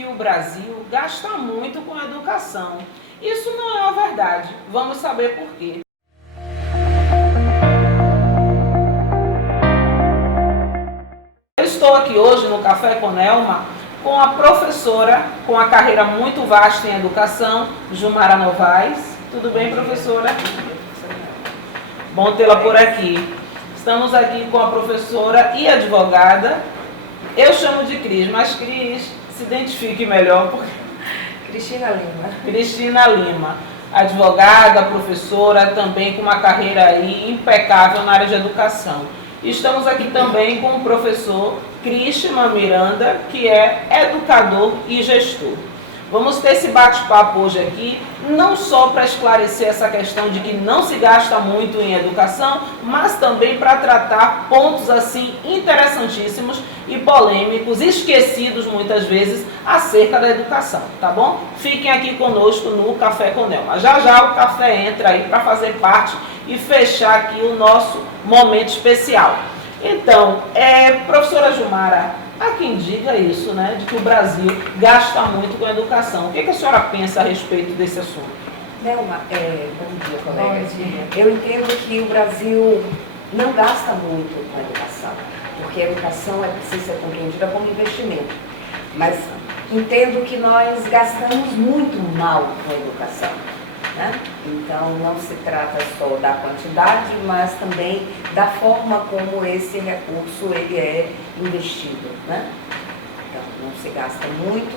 que o Brasil gasta muito com a educação. Isso não é uma verdade. Vamos saber por quê. Eu estou aqui hoje no Café com Nelma com a professora com a carreira muito vasta em educação, Jumara Novaes. Tudo bem, professora? Bom tê-la por aqui. Estamos aqui com a professora e advogada. Eu chamo de Cris, mas Cris, se identifique melhor. Cristina Lima. Cristina Lima, advogada, professora, também com uma carreira aí impecável na área de educação. Estamos aqui também com o professor Christian Miranda, que é educador e gestor. Vamos ter esse bate-papo hoje aqui, não só para esclarecer essa questão de que não se gasta muito em educação, mas também para tratar pontos assim interessantíssimos e polêmicos, esquecidos muitas vezes, acerca da educação, tá bom? Fiquem aqui conosco no Café com Nelma. Já já o café entra aí para fazer parte e fechar aqui o nosso momento especial. Então, professora Jumara, há quem diga isso, né, de que o Brasil gasta muito com a educação. O que a senhora pensa a respeito desse assunto? Nelma, bom dia, colegas. Bom dia. Eu entendo que o Brasil não gasta muito com a educação, porque a educação precisa ser compreendida como investimento. Mas entendo que nós gastamos muito mal com a educação, né? Então não se trata só da quantidade, mas também da forma como esse recurso ele é investido, né? Então não se gasta muito,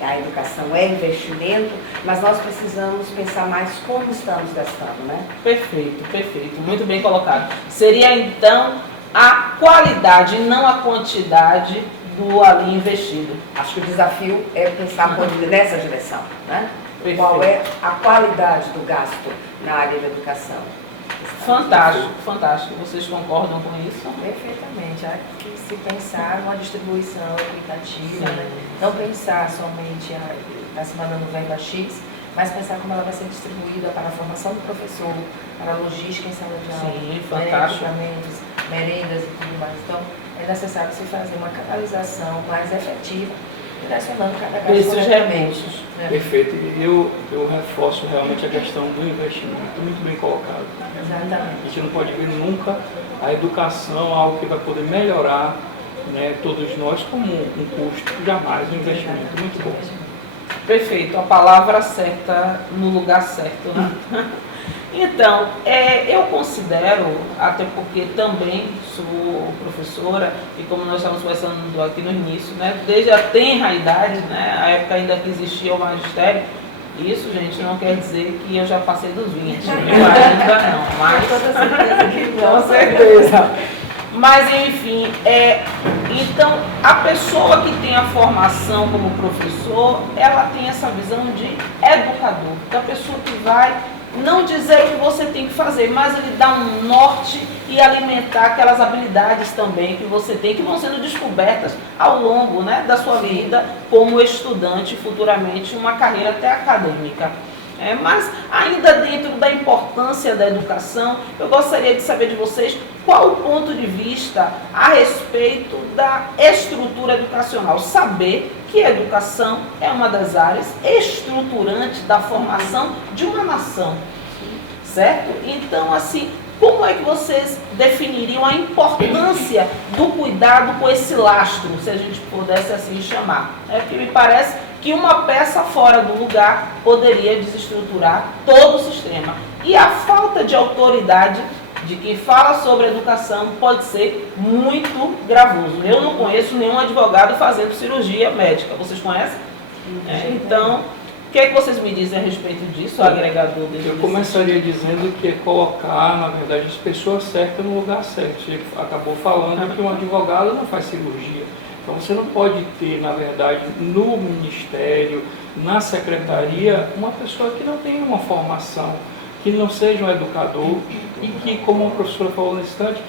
a educação é investimento, mas nós precisamos pensar mais como estamos gastando, né? Perfeito, perfeito, muito bem colocado. Seria então a qualidade e não a quantidade do ali investido. Acho que o desafio é pensar nessa direção, né? Perfeito. Qual é a qualidade do gasto na área de educação? Fantástico, fantástico. Vocês concordam com isso? Perfeitamente. Há que se pensar numa distribuição equitativa, né? Não pensar somente está se mandando verba X, mas pensar como ela vai ser distribuída para a formação do professor, para a logística em sala de aula, Sim, fantástico. equipamentos, merendas e tudo mais. Então, é necessário se fazer uma canalização mais efetiva, direcionando cada gasto esses corretamente. recursos. Perfeito. E eu reforço realmente a questão do investimento, muito bem colocado. Exatamente. A gente não pode ver nunca a educação algo que vai poder melhorar, né, todos nós como um custo, jamais um investimento. Muito bom. Perfeito, a palavra certa no lugar certo, né? Então, eu considero, até porque também sou professora, e como nós estávamos conversando aqui no início, né, desde a tenra idade, né, a época ainda que existia o magistério, isso, gente, não quer dizer que eu já passei dos 20, eu ainda não, mas com certeza. Mas, enfim, então, a pessoa que tem a formação como professor, ela tem essa visão de educador, da pessoa que vai não dizer o que você tem que fazer, mas ele dá um norte e alimentar aquelas habilidades também que você tem, que vão sendo descobertas ao longo, né, da sua vida como estudante, futuramente uma carreira até acadêmica. Mas ainda dentro da importância da educação, eu gostaria de saber de vocês qual o ponto de vista a respeito da estrutura educacional. Saber que a educação é uma das áreas estruturantes da formação de uma nação, certo? Então, assim, como é que vocês definiriam a importância do cuidado com esse lastro, se a gente pudesse assim chamar? Porque me parece que uma peça fora do lugar poderia desestruturar todo o sistema. E a falta de autoridade de quem fala sobre educação pode ser muito gravoso. Eu não conheço nenhum advogado fazendo cirurgia médica. Vocês conhecem? Então, o que é que vocês me dizem a respeito disso, o agregador desse? Eu começaria dizendo que é colocar, na verdade, as pessoas certas no lugar certo. Você acabou falando que um advogado não faz cirurgia. Então você não pode ter, na verdade, no ministério, na secretaria, uma pessoa que não tenha uma formação, que não seja um educador e que, como a professora falou nesse instante,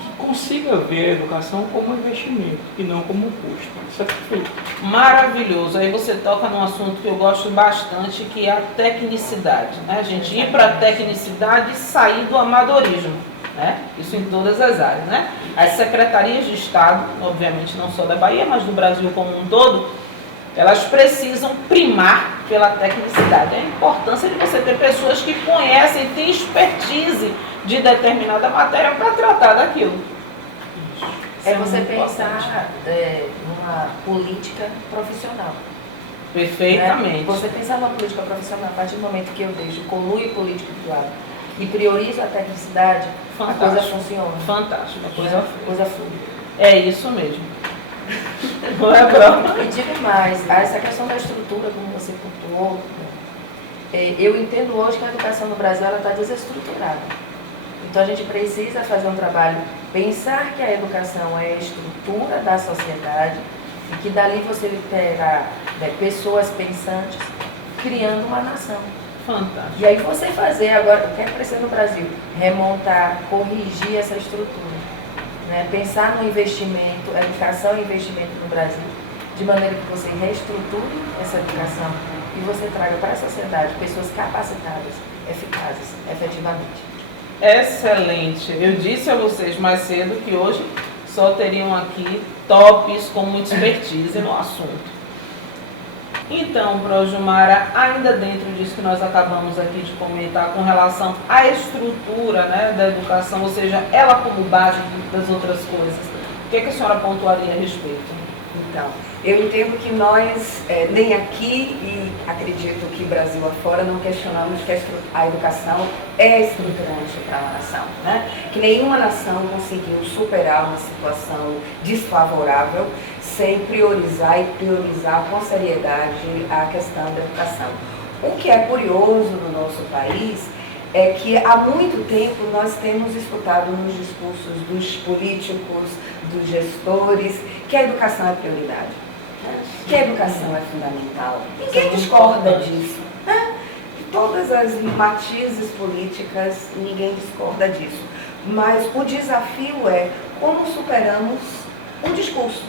que consiga ver a educação como um investimento e não como um custo. Isso é perfeito. Maravilhoso. Aí você toca num assunto que eu gosto bastante, que é a tecnicidade, né? A gente ir para a tecnicidade e sair do amadorismo, né? Isso em todas as áreas, né? As secretarias de Estado, obviamente não só da Bahia, mas do Brasil como um todo, elas precisam primar pela tecnicidade. A importância de você ter pessoas que conhecem, têm expertise de determinada matéria para tratar daquilo. É você muito pensar numa política profissional. Perfeitamente. Né? Você pensar numa política profissional, a partir do momento que eu deixo o conluio político do lado e priorizo a tecnicidade, Fantástico. a coisa funciona. Fantástico, a coisa flui. É isso mesmo. Não é broma? E digo mais, essa questão da estrutura, como você pontuou, eu entendo hoje que a educação no Brasil está desestruturada. Então a gente precisa fazer um trabalho, pensar que a educação é a estrutura da sociedade e que dali você terá pessoas pensantes criando uma nação. Fantástico. E aí você fazer agora, o que é que precisa no Brasil? Remontar, corrigir essa estrutura. Né? Pensar no investimento, educação e investimento no Brasil, de maneira que você reestruture essa educação e você traga para a sociedade pessoas capacitadas, eficazes, efetivamente. Excelente. Eu disse a vocês mais cedo que hoje só teriam aqui tops com muita expertise no assunto. Então, Projumara, ainda dentro disso que nós acabamos aqui de comentar com relação à estrutura, né, da educação, ou seja, ela como base das outras coisas, o que a senhora pontuaria a respeito? Então, eu entendo que nós, nem aqui e acredito que Brasil afora, não questionamos que a educação é estruturante para a nação, né? Que nenhuma nação conseguiu superar uma situação desfavorável sem priorizar com seriedade a questão da educação. O que é curioso no nosso país é que há muito tempo nós temos escutado nos discursos dos políticos, dos gestores, que a educação é prioridade, né? Que a educação é fundamental. Ninguém discorda disso, né? De todas as matizes políticas, ninguém discorda disso. Mas o desafio é como superamos um discurso,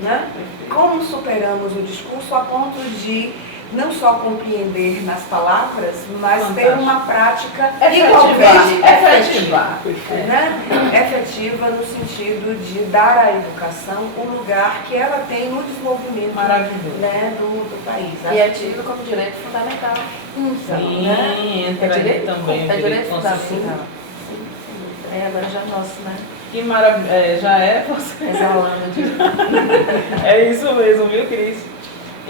né? Como superamos o discurso a ponto de não só compreender nas palavras, mas ter uma prática igualmente efetiva, né? Efetiva no sentido de dar à educação o lugar que ela tem no desenvolvimento, né, do país. E é tido como direito fundamental. Então, sim, né? entra direito também. É direito fundamental. Agora já é nosso, né? Que maravilha, já é você. Exalando de... É isso mesmo, viu, Cris?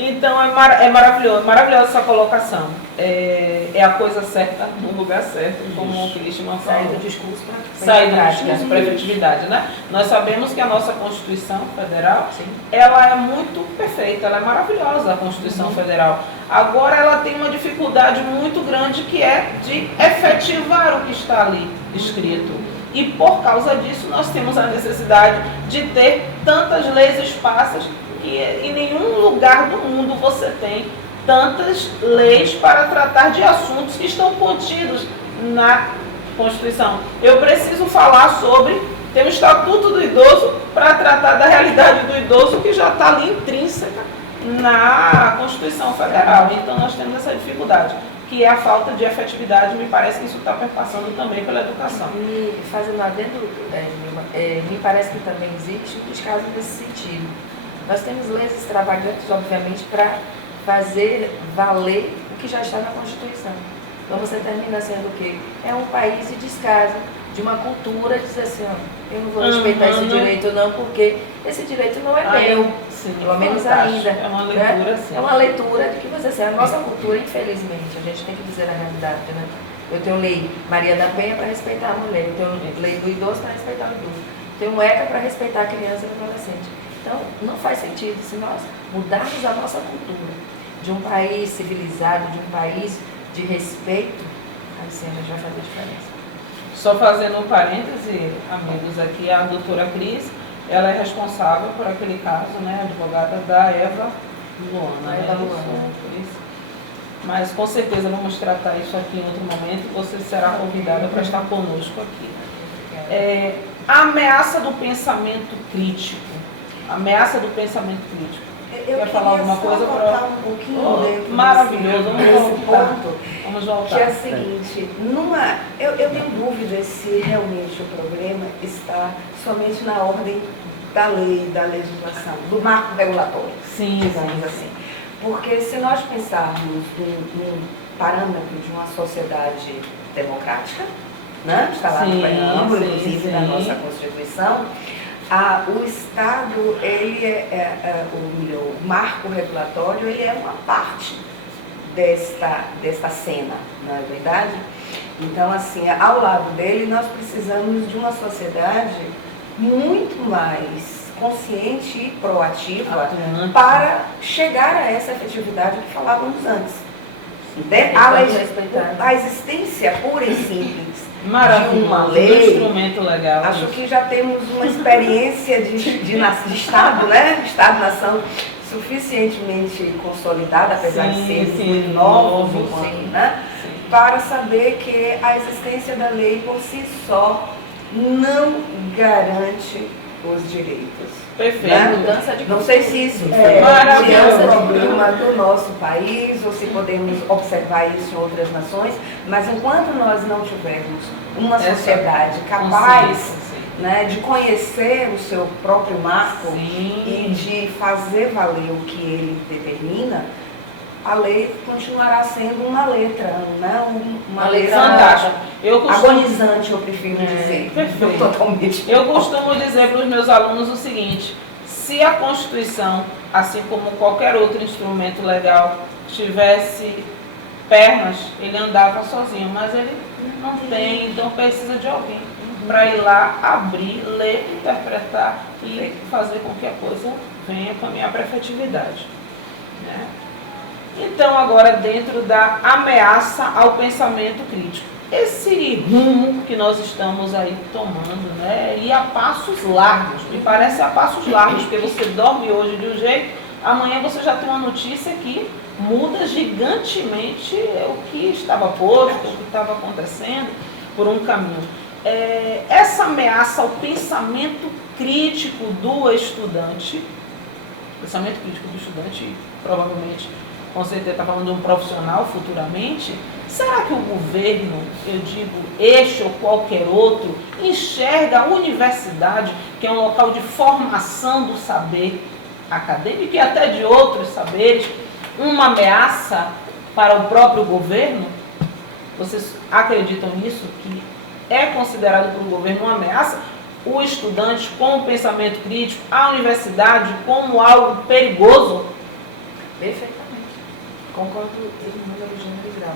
Então é maravilhosa essa colocação. É a coisa certa no lugar certo, como o Christian falou. Sair do discurso para a efetividade, né? Nós sabemos que a nossa Constituição Federal, ela é muito perfeita, ela é maravilhosa, a Constituição Federal. Agora ela tem uma dificuldade muito grande que é de efetivar o que está ali escrito. E por causa disso nós temos a necessidade de ter tantas leis esparsas que em nenhum lugar do mundo você tem tantas leis para tratar de assuntos que estão contidos na Constituição. Eu preciso falar sobre, tem o Estatuto do Idoso para tratar da realidade do idoso que já está ali intrínseca na Constituição Federal. Então nós temos essa dificuldade, que é a falta de efetividade. Me parece que isso está perpassando também pela educação. E fazendo adendo, me parece que também existe um descaso nesse sentido. Nós temos leis extravagantes, obviamente, para fazer valer o que já está na Constituição. Então você termina sendo o quê? É um país de descaso, de uma cultura de dizer assim, eu não vou respeitar esse direito não, porque esse direito não é meu, pelo menos ainda. É uma leitura, né? É uma leitura de que você assim, a nossa cultura, infelizmente, a gente tem que dizer a realidade, né? Eu tenho lei Maria da Penha para respeitar a mulher, eu tenho lei do idoso para respeitar o idoso, eu tenho ECA para respeitar a criança e o adolescente. Então, não faz sentido se nós mudarmos a nossa cultura de um país civilizado, de um país de respeito, assim a gente vai fazer diferença. Só fazendo um parêntese, amigos, aqui a doutora Cris, ela é responsável por aquele caso, né, advogada da Eva Luana. Mas com certeza vamos tratar isso aqui em outro momento e você será convidada para estar conosco aqui. A ameaça do pensamento crítico. Ameaça do pensamento crítico. Eu quer falar alguma coisa para um pouquinho dentro maravilhoso, desse ponto, vamos voltar. que é o seguinte, eu tenho dúvida se realmente o problema está somente na ordem da lei, da legislação, do marco regulatório, digamos assim. Porque se nós pensarmos num parâmetro de uma sociedade democrática, né? Está lá no preâmbulo, inclusive, da nossa Constituição, o Estado, ele o marco regulatório, ele é uma parte desta cena, não é verdade? Então, assim, ao lado dele, nós precisamos de uma sociedade muito mais consciente e proativa para chegar a essa efetividade que falávamos antes. A existência pura e simples de uma lei, instrumento legal. Acho que já temos uma experiência de Estado, né? Estado-nação suficientemente consolidada, apesar de sermos muito novos, né? Para saber que a existência da lei por si só não garante os direitos. Perfeito. Né? Não sei se isso é um problema do nosso país ou se podemos observar isso em outras nações, mas enquanto nós não tivermos uma sociedade capaz, né, de conhecer o seu próprio marco e de fazer valer o que ele determina, a lei continuará sendo uma letra, né? Uma letra fantástica. Agonizante, eu prefiro dizer. Perfeito. Totalmente. Eu costumo dizer para os meus alunos o seguinte: se a Constituição, assim como qualquer outro instrumento legal, tivesse pernas, ele andava sozinho, mas ele não tem, então precisa de alguém para ir lá, abrir, ler, interpretar e fazer com que a coisa venha caminhar para a efetividade. Né? Então, agora, dentro da ameaça ao pensamento crítico. Esse rumo que nós estamos aí tomando, né, e a passos largos, me parece a passos largos, porque você dorme hoje de um jeito, amanhã você já tem uma notícia que muda gigantemente o que estava posto, o que estava acontecendo por um caminho. Essa ameaça ao pensamento crítico do estudante, pensamento crítico do estudante, provavelmente, com certeza está falando de um profissional futuramente, será que o governo, eu digo, este ou qualquer outro, enxerga a universidade, que é um local de formação do saber acadêmico e até de outros saberes, uma ameaça para o próprio governo? Vocês acreditam nisso, que é considerado pelo governo uma ameaça? O estudante com o pensamento crítico, a universidade como algo perigoso? Perfeitamente. Concordo em número, gênero e grau.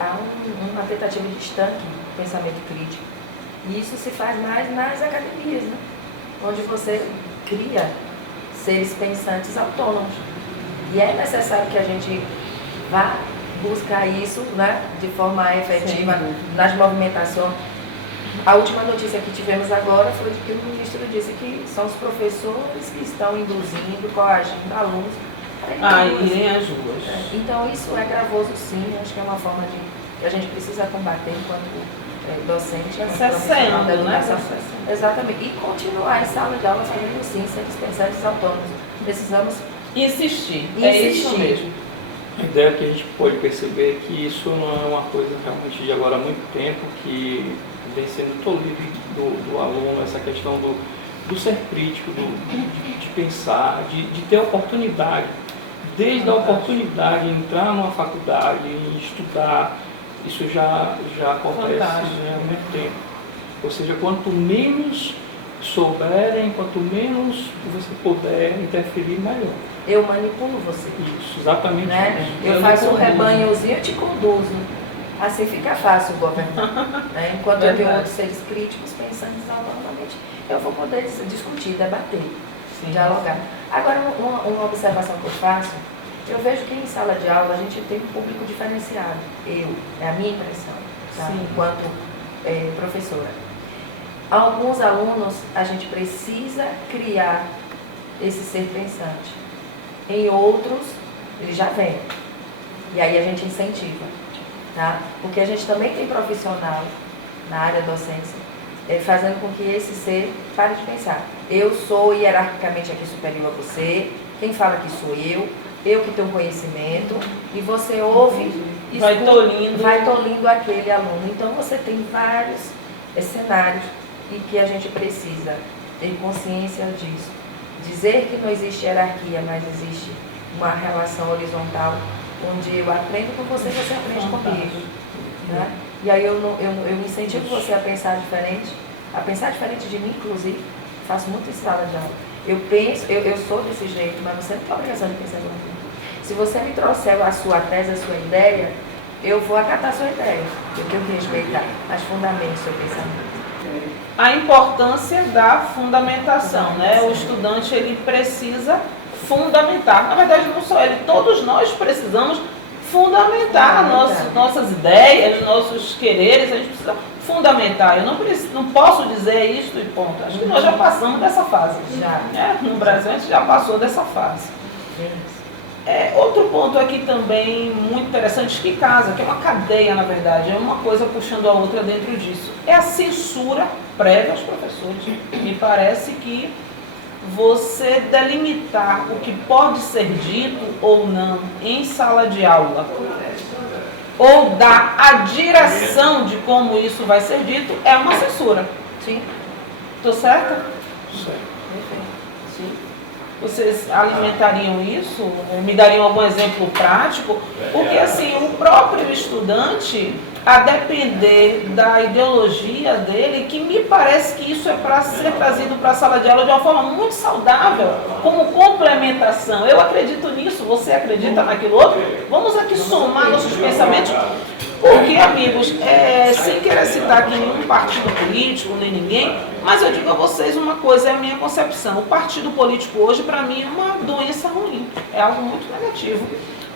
Há uma tentativa de estanque do pensamento crítico. E isso se faz mais nas academias, né? Onde você cria seres pensantes autônomos. E é necessário que a gente vá buscar isso, né, de forma efetiva nas movimentações. A última notícia que tivemos agora foi de que o ministro disse que são os professores que estão induzindo, coagindo alunos a irem às ruas. Então isso é gravoso, sim. Acho que é uma forma que a gente precisa combater enquanto docente, profissional da educação. Exatamente. E continuar em sala de aula fazendo sim, seres pensantes autônomos. Precisamos insistir. É isso mesmo. A ideia que a gente pode perceber é que isso não é uma coisa realmente de agora há muito tempo, que vem sendo tolhido do aluno, essa questão do ser crítico, de pensar, de ter oportunidade. Desde a oportunidade de entrar numa faculdade e estudar, isso já acontece há muito tempo. Ou seja, quanto menos souberem, quanto menos você puder interferir, melhor. Eu manipulo você. Isso, exatamente. Né? Eu faço um rebanhozinho e te conduzo. Assim fica fácil governar. Né? Enquanto eu tenho outros seres críticos pensando autonomamente, eu vou poder discutir, debater, dialogar. Agora, uma observação que eu faço, eu vejo que em sala de aula a gente tem um público diferenciado. É a minha impressão, tá? Enquanto professora. Alguns alunos a gente precisa criar esse ser pensante. Em outros, ele já vem. E aí a gente incentiva. Tá? Porque a gente também tem profissional na área da docência, fazendo com que esse ser pare de pensar. Eu sou hierarquicamente aqui superior a você, quem fala que sou eu que tenho conhecimento, e você ouve, vai tolindo aquele aluno. Então você tem vários cenários e que a gente precisa ter consciência disso. Dizer que não existe hierarquia, mas existe uma relação horizontal, onde eu aprendo com você aprende comigo. Né? E aí eu incentivo você a pensar diferente de mim, inclusive. Faço muito em sala de aula. Eu sou desse jeito, mas você não tem a obrigação de pensar igual a mim. Se você me trouxer a sua tese, a sua ideia, eu vou acatar a sua ideia. Eu tenho que respeitar, mas fundamente o seu pensamento. A importância da fundamentação, né? O estudante, ele precisa fundamentar. Na verdade, não só ele, todos nós precisamos fundamentar nossas ideias, nossos quereres, a gente precisa fundamentar. Eu não posso dizer isto e ponto. Acho que nós já passamos dessa fase. Já. Né? No Brasil, a gente já passou dessa fase. Outro ponto aqui também muito interessante que casa, que é uma cadeia, na verdade, é uma coisa puxando a outra dentro disso. É a censura prévia aos professores. Me parece que você delimitar o que pode ser dito ou não em sala de aula, ou dar a direção de como isso vai ser dito, é uma censura. Sim. Estou certa? Certo. Sim. Vocês alimentariam isso? Me dariam algum exemplo prático? Porque assim, o próprio estudante, a depender da ideologia dele, que me parece que isso é para ser trazido para a sala de aula de uma forma muito saudável, como complementação. Eu acredito nisso, você acredita naquilo outro? Vamos aqui somar nossos pensamentos. Porque, amigos, sem querer citar aqui nenhum partido político, nem ninguém, mas eu digo a vocês uma coisa, é a minha concepção. O partido político hoje, para mim, é uma doença ruim, é algo muito negativo.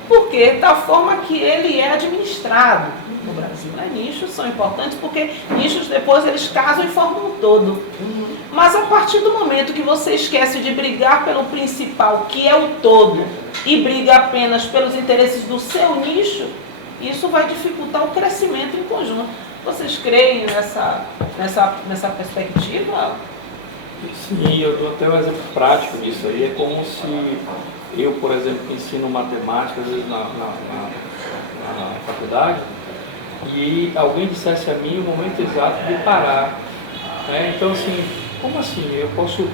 Porque da forma que ele é administrado no Brasil, né? Nichos são importantes porque nichos depois eles casam e formam um todo. Mas a partir do momento que você esquece de brigar pelo principal, que é o todo, e briga apenas pelos interesses do seu nicho, isso vai dificultar o crescimento em conjunto. Vocês creem nessa perspectiva? Sim, eu dou até um exemplo prático disso aí. É como se eu, por exemplo, ensino matemática, às vezes na faculdade, e alguém dissesse a mim o momento exato de parar. Né? Então, assim, como assim? Eu posso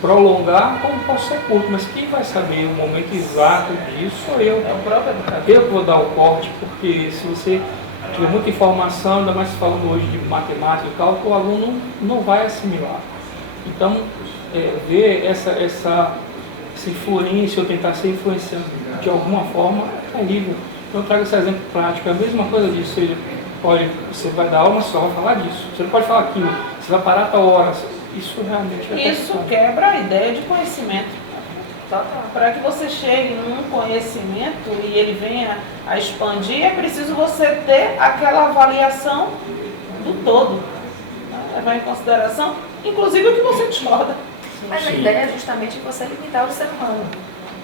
prolongar, como posso ser curto, mas quem vai saber o momento exato disso sou eu. É o próprio educador. Eu vou dar o corte, porque se você tiver muita informação, ainda mais falando hoje de matemática e tal, o aluno não vai assimilar. Então, ver essa influência, ou tentar ser influenciado de alguma forma, é terrível. Então, eu trago esse exemplo prático. É a mesma coisa disso, ou seja, você vai dar aula só, vai falar disso. Você não pode falar aquilo, você vai parar a tal hora. Isso realmente é Isso quebra a ideia de conhecimento. Para que você chegue num conhecimento e ele venha a expandir, é preciso você ter aquela avaliação do todo. Levar em consideração, inclusive, o que você discorda. Mas a ideia é justamente você limitar o ser humano.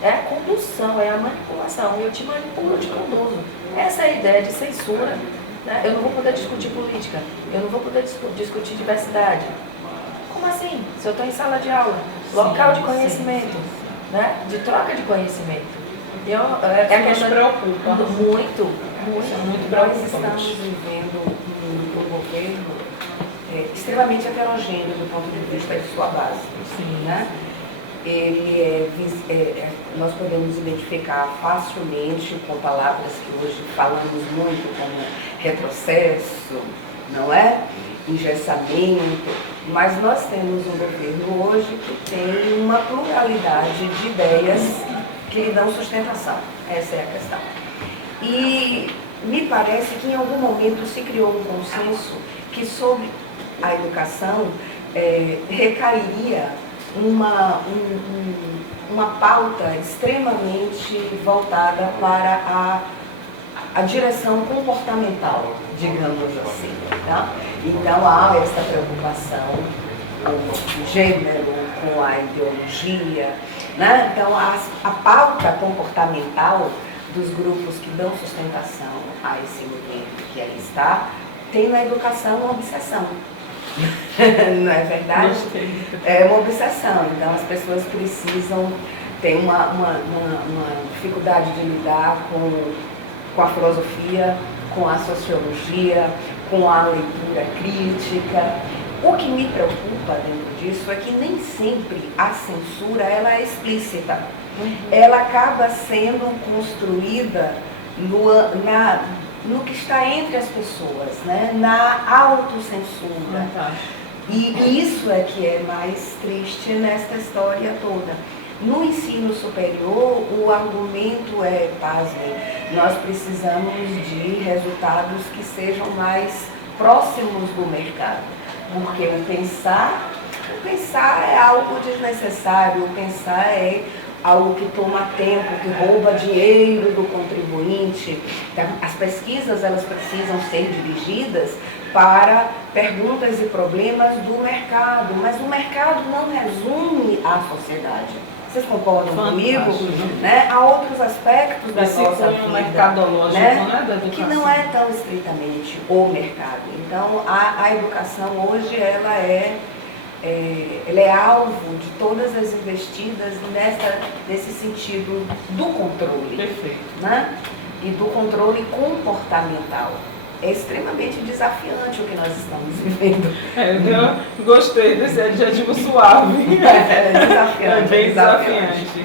É a condução, é a manipulação. Eu te manipulo, eu te conduzo. Essa é a ideia de censura. Né? Eu não vou poder discutir política, eu não vou poder discutir diversidade. Como assim? Se eu estou em sala de aula, local de conhecimento, né? De troca de conhecimento. É que nos preocupa. Muito Nós preocupante. estamos vivendo um governo extremamente heterogêneo do ponto de vista de sua base. Sim. Né? Nós podemos identificar facilmente com palavras que hoje falamos muito, como retrocesso, não é? Engessamento, mas nós temos um governo hoje que tem uma pluralidade de ideias que lhe dão sustentação. Essa é a questão. E me parece que em algum momento se criou um consenso que sobre a educação recairia uma pauta extremamente voltada para a direção comportamental, digamos assim. Tá? Então há essa preocupação com o gênero, com a ideologia. Né? Então a pauta comportamental dos grupos que dão sustentação a esse movimento que aí está, tem na educação uma obsessão. Não é verdade? É uma obsessão. Então as pessoas precisam ter uma dificuldade de lidar com a filosofia, com a sociologia, com a leitura crítica. O que me preocupa dentro disso é que nem sempre a censura ela é explícita. ela acaba sendo construída no que está entre as pessoas, né? Na autocensura. E isso é que é mais triste nesta história toda. No ensino superior, o argumento é, pasmem, nós precisamos de resultados que sejam mais próximos do mercado. Porque o pensar é algo desnecessário, o pensar é algo que toma tempo, que rouba dinheiro do contribuinte. Então, as pesquisas, elas precisam ser dirigidas para perguntas e problemas do mercado, mas o mercado não resume a sociedade. Vocês concordam comigo? Né? Há outros aspectos da nossa vida, mercadológico, né? Da educação. Que não é tão estritamente o mercado. Então, a educação hoje, ela é alvo de todas as investidas nesse sentido do controle. Perfeito. Né? E do controle comportamental. É extremamente desafiante o que nós estamos vivendo. Eu gostei desse adjetivo suave. É desafiante. É bem desafiante.